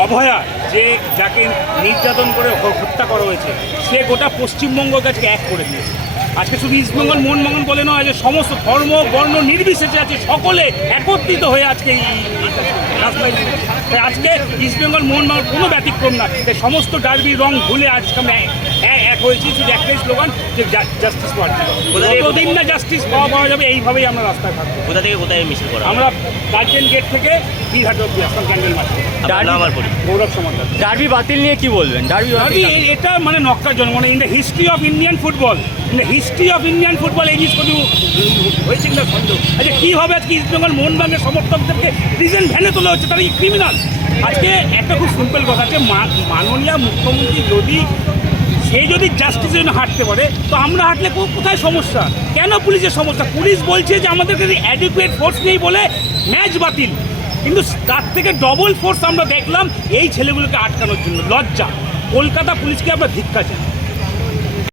অভয়া যে যাকে নির্যাতন করে হত্যা করা হয়েছে সে গোটা পশ্চিমবঙ্গকে আজকে এক করে দিয়েছে। আজকে শুধু ইস্টবেঙ্গল মোহনবাগান বলে নয়, যে সমস্ত ধর্ম বর্ণ নির্বিশেষে আছে সকলে একত্রিত হয়ে আজকে এই রাস্তায়। আজকে ইস্টবেঙ্গল মোহনবাগান কোনো ব্যতিক্রম না, সমস্ত ডার্বির রং ভুলে আজকে আমরা এক হয়েছি। শুধু একটাই স্লোগান যে জাস্টিস ফর যতদিন না জাস্টিস পাওয়া যাবে এইভাবেই আমরা রাস্তায় থাকবো। কোথা থেকে কোথায় মিছিল করা? আমরা গার্জেন গেট থেকে বীরহাট অব্দি আসলাম ক্যান্ডেল মার্চ। গৌরব সমাদার। ডার্বি বাতিল নিয়ে কি বলবেন? ডার্বি এটা মানে নক্কার জন্য, মানে in the history of Indian football, এই জিনিস কোনো হয়েছে কিনা সন্দেহ। আচ্ছা কী হবে আজকে ইস্টবেঙ্গল মোহনবাগানের সমর্থকদেরকে প্রিজেন্ট ভ্যানে তোলা হচ্ছে, তারা কি ক্রিমিনাল? আজকে একটা খুব সিম্পল কথা আছে, মাননীয় মুখ্যমন্ত্রী যদি জাস্টিসের জন্য হাঁটতে পারে, তো আমরা হাঁটলে কোথায় সমস্যা? কেন পুলিশের সমস্যা? পুলিশ বলছে যে আমাদের কাছে অ্যাডিকুয়েট ফোর্স নেই বলে ম্যাচ বাতিল, কিন্তু তার থেকে ডবল ফোর্স আমরা দেখলাম এই ছেলেগুলোকে আটকানোর জন্য। লজ্জা! কলকাতা পুলিশকে আমরা ধিক্কার চাই।